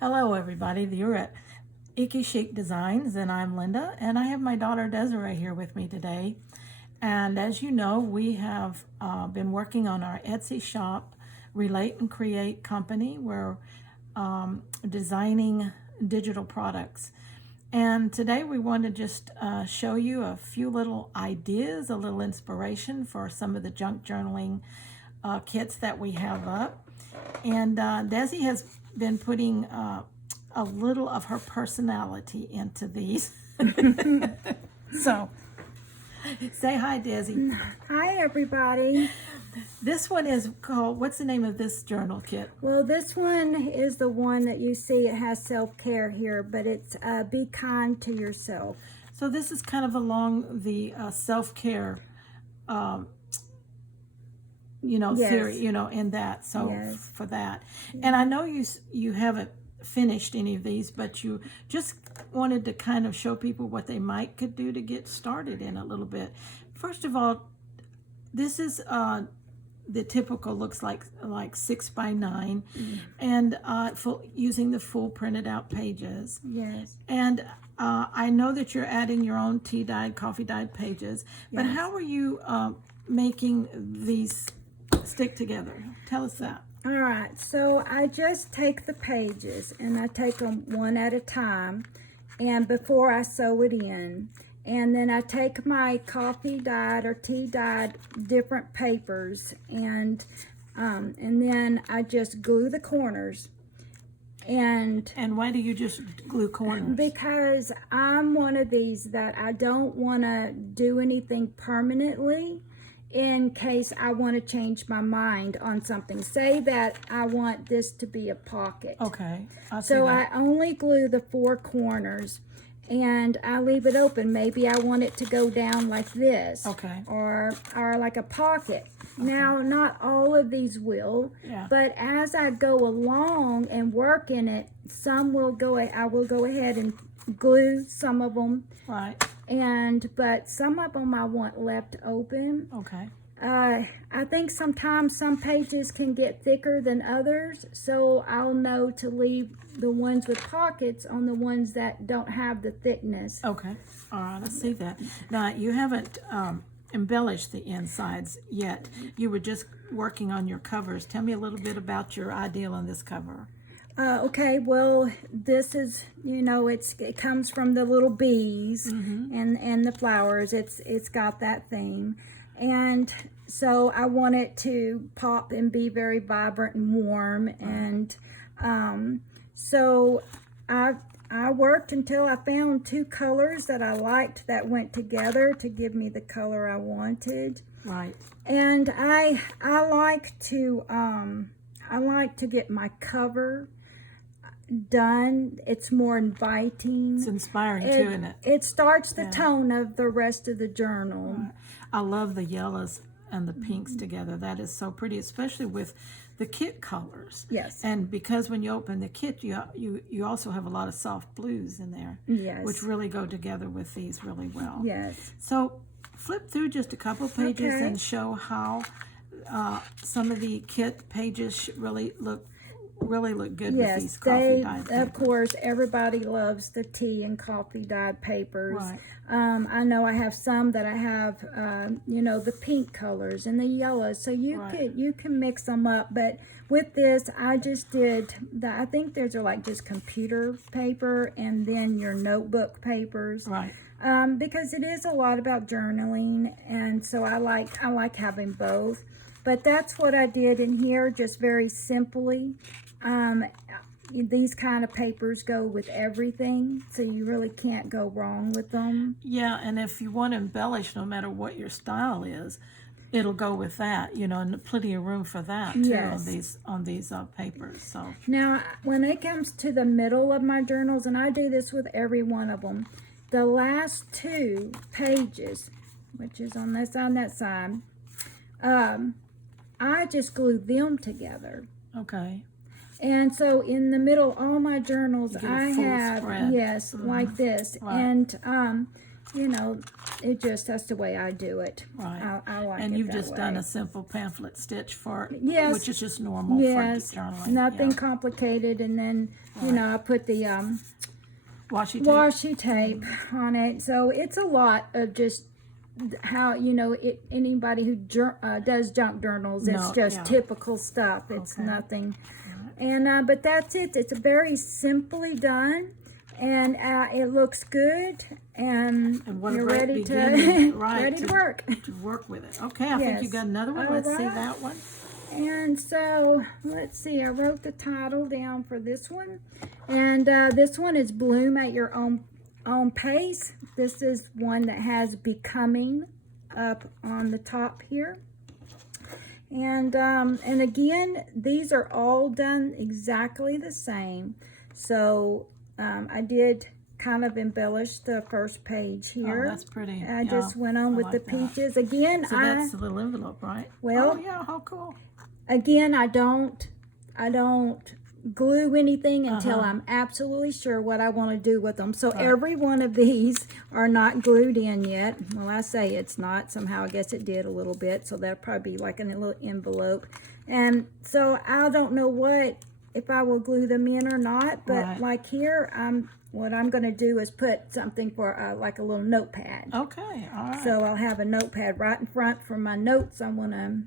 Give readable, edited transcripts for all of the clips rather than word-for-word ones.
Hello, everybody. You're at Icky Chic Designs, and I'm Linda, and I have my daughter Desiree here with me today. And as you know, we have been working on our Etsy shop, Relate and Create company. We're designing digital products. And today we want to just show you a few little ideas, a little inspiration for some of the junk journaling kits that we have up. And Desi has been putting a little of her personality into these. So, say hi, Desi. Hi, everybody. This one is called, what's the name of this journal kit? Well, this one is the one that you see. It has self-care here, but it's be kind to yourself. So this is kind of along the self-care, Yes. theory, in that. So Yes. for that. And I know you haven't finished any of these, but you just wanted to kind of show people what they could do to get started in a little bit. First of all, this is the typical looks like 6x9, and using the full printed out pages. Yes. And I know that you're adding your own tea dyed, coffee dyed pages, but Yes. how are you making these stick together? Tell us that. All right. So I just take the pages and I take them one at a time, and before I sew it in. And then I take my coffee dyed or tea dyed different papers, and then I just glue the corners. And why do you just glue corners? because I'm one of these that I don't want to do anything permanently in case I want to change my mind on something. Say that I want this to be a pocket. Okay. So I only glue the four corners and I leave it open. Maybe I want it to go down like this. Okay. Or like a pocket. Now, not all of these will, Yeah. but as I go along and work in it, I will go ahead and glue some of them. Right. But some of them I want left open. Okay. I think sometimes some pages can get thicker than others, so I'll know to leave the ones with pockets on the ones that don't have the thickness. Okay. All right. I see that. Now, you haven't embellished the insides yet. You were just working on your covers. Tell me a little bit about your idea on this cover. Okay, well, this is, it comes from the little bees and the flowers. It's got that theme. And so I want it to pop and be very vibrant and warm. And so I worked until I found two colors that I liked that went together to give me the color I wanted. Right. And I like to get my cover done. It's more inviting. It's inspiring too, isn't it? It starts the tone of the rest of the journal. Right. I love the yellows and the pinks together. That is so pretty, especially with the kit colors. Yes. And because when you open the kit, you also have a lot of soft blues in there. Yes. Which really go together with these really well. Yes. So flip through just a couple pages Okay. and show how some of the kit pages really look good with these coffee dyed papers. Of course, everybody loves the tea and coffee dyed papers. Right. I know I have some that I have, the pink colors and the yellows, so you can mix them up. But with this, I just did I think there's like just computer paper and then your notebook papers. Right. Because it is a lot about journaling, and so I like having both. But that's what I did in here, just very simply. These kind of papers go with everything, so you really can't go wrong with them. Yeah, and if you want to embellish, no matter what your style is, it'll go with that, and plenty of room for that too. Yes. on these papers. So Now, when it comes to the middle of my journals, and I do this with every one of them, the last two pages, which is on this on that side, I just glue them together. okay. And so in the middle, all my journals, You get a I full have, spread. yes, like this. Right. And you know, that's the way I do it. Right. I like And it you've that just way. done a simple pamphlet stitch for, Yes. which is just normal Yes, for journaling. nothing Yeah. complicated, and then you know I put the Washi tape. washi tape on it. So it's a lot of just how anybody who does junk journals, it's just typical stuff. It's nothing, and but that's it. It's very simply done, and it looks good, and what a you're great ready beginning, to right, ready to work. To work with it. Okay, I think you got another one. Let's see that one. And so, let's see, I wrote the title down for this one. And this one is Bloom at Your Own Pace. This is one that has Becoming up on the top here. And again, these are all done exactly the same. So, I did kind of embellish the first page here. Oh, that's pretty. I just went on with the peaches. Again, so that's a little envelope, right? Well, oh yeah, how cool. Again, I don't glue anything until I'm absolutely sure what I want to do with them. So every one of these are not glued in yet. Well, I say it's not. Somehow I guess it did a little bit. So that'll probably be like in a little envelope. And so I don't know if I will glue them in or not. But like here, what I'm going to do is put something for like a little notepad. Okay, all right. So I'll have a notepad right in front for my notes I want to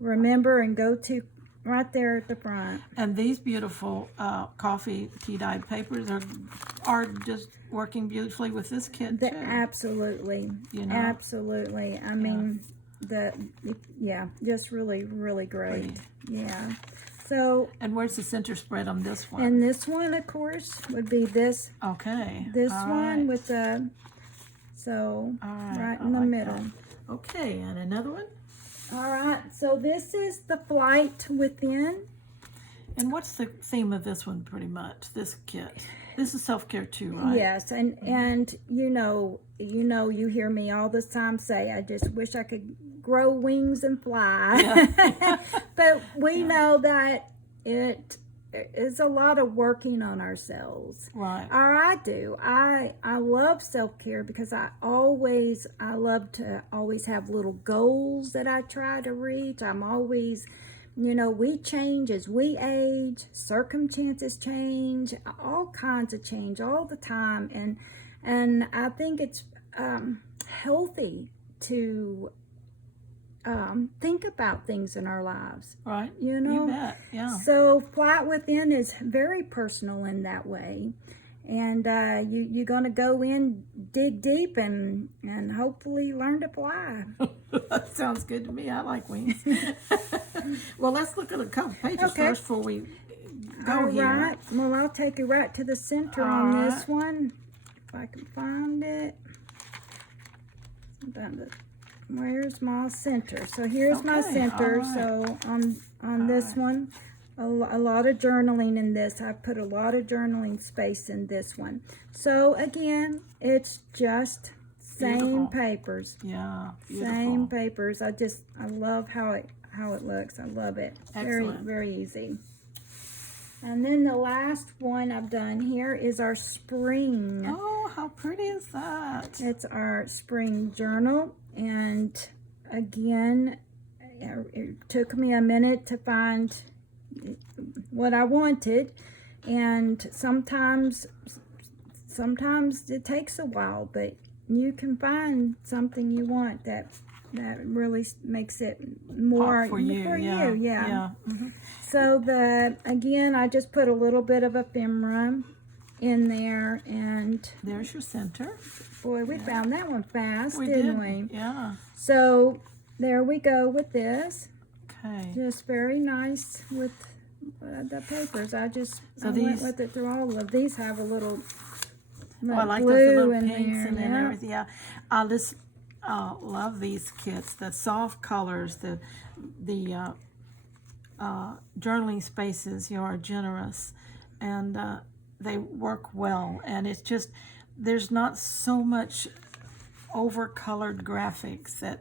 remember and go to right there at the front. And these beautiful coffee tea dyed papers are just working beautifully with this kit too. Absolutely, absolutely. I mean, just really, really great. Yeah. So. And where's the center spread on this one? And this one, of course, would be this. Okay. This one with the right in the middle. That. Okay, and another one. All right, so this is the Flight Within. And what's the theme of this one pretty much, this kit? This is self-care too, right? Yes, and you hear me all the time say, I just wish I could grow wings and fly. Yeah. But we know that it is a lot of working on ourselves. Right. Or I do. I love self-care because I love to always have little goals that I try to reach. I'm always, we change as we age, circumstances change, all kinds of change all the time. And I think it's healthy to think about things in our lives. Right. You bet. Yeah. So Flight Within is very personal in that way. And you're going to go in, dig deep, and hopefully learn to fly. That sounds good to me. I like wings. Well, let's look at a couple pages first before we go here. All right. Well, I'll take you right to the center on this one, if I can find it. Where's my center? So here's my center. Right. So on this one, a lot of journaling in this. I put a lot of journaling space in this one. So again, it's just same papers. Yeah, beautiful. Same papers. I love how it looks. I love it. Excellent. Very, very easy. And then the last one I've done here is our spring. Oh, how pretty is that? It's our spring journal. And again, it took me a minute to find what I wanted. And sometimes it takes a while, but you can find something you want that really makes it more for you. Yeah. Mm-hmm. So again, I just put a little bit of ephemera in there, and there's your center. Boy, we found that one fast, didn't we? Yeah. So there we go with this. Okay. Just very nice with the papers. I went with it through all of these. Have a little I like those little pinks and everything. Yeah. I just love these kits. The soft colors, the journaling spaces, are generous, and they work well. And it's just, there's not so much over-colored graphics that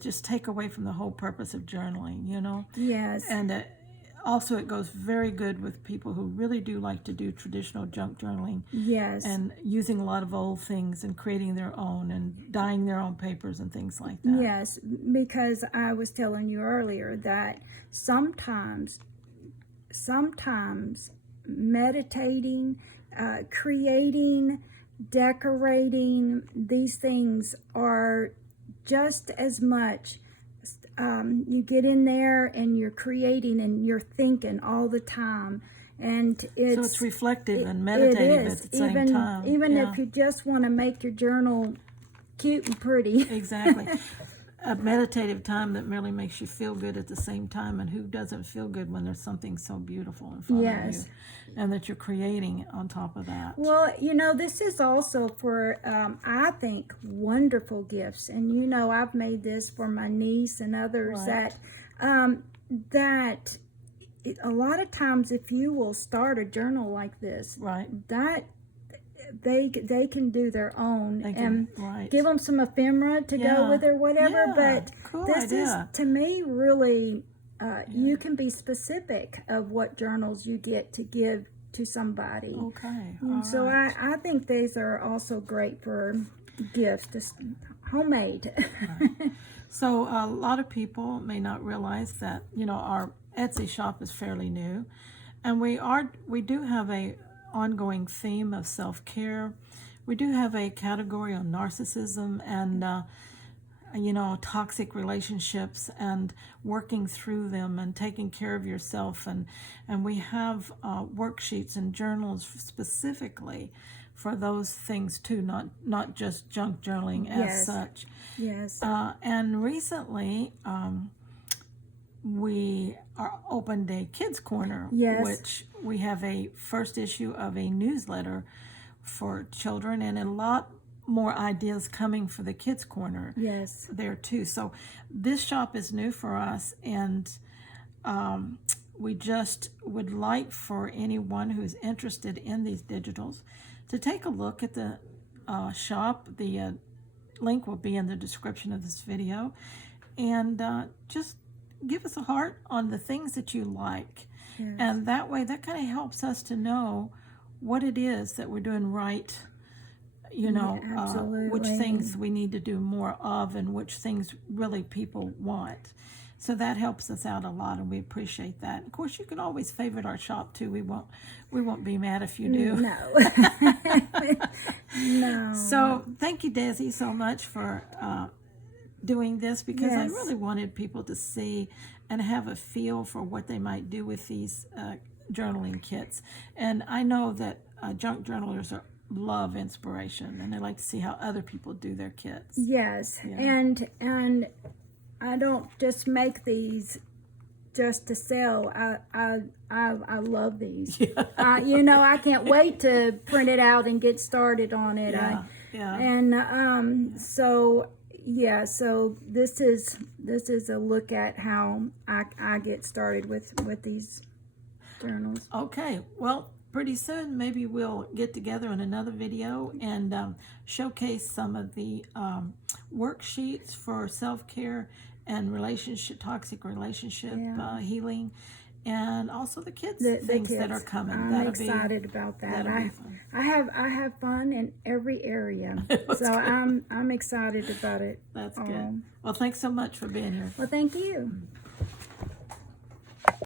just take away from the whole purpose of journaling, Yes. And also it goes very good with people who really do like to do traditional junk journaling. Yes. And using a lot of old things and creating their own and dyeing their own papers and things like that. Yes, because I was telling you earlier that sometimes meditating, creating, decorating, these things are just as much. You get in there and you're creating and you're thinking all the time. And it's reflective and meditative at the same time. Even if you just want to make your journal cute and pretty. Exactly. A meditative time that merely makes you feel good at the same time, and who doesn't feel good when there's something so beautiful in front of you and that you're creating on top of that. Well, this is also for, I think, wonderful gifts. And, I've made this for my niece and others that a lot of times if you will start a journal like this, that they can do their own and give them some ephemera to go with or whatever. But this is, to me, really, you can be specific of what journals you get to give to somebody. Okay. So I think these are also great for gifts, just homemade. So a lot of people may not realize that, our Etsy shop is fairly new, and we do have a ongoing theme of self-care. We do have a category on narcissism and toxic relationships and working through them and taking care of yourself, and we have worksheets and journals specifically for those things too, not just junk journaling as such. Yes. And recently we opened a kids corner, which we have a first issue of a newsletter for children, and a lot more ideas coming for the kids corner there too. So this shop is new for us, and we just would like for anyone who's interested in these digitals to take a look at the shop. The link will be in the description of this video, and just give us a heart on the things that you like. And that way, that kind of helps us to know what it is that we're doing right, which things we need to do more of and which things really people want. So that helps us out a lot, and we appreciate that. Of course, you can always favorite our shop too. We won't be mad if you do. No. No. So thank you, Desi, so much for doing this, because I really wanted people to see and have a feel for what they might do with these journaling kits. And I know that junk journalers love inspiration, and they like to see how other people do their kits. Yes, and I don't just make these just to sell. I love these. I can't wait to print it out and get started on it. So this is a look at how I get started with these journals. Okay, well, pretty soon maybe we'll get together in another video and showcase some of the worksheets for self-care and toxic relationship healing, and also the kids things that are coming. I'm excited about that. I have fun in every area, so I'm excited about it. That's good. Well, thanks so much for being here. Well, thank you.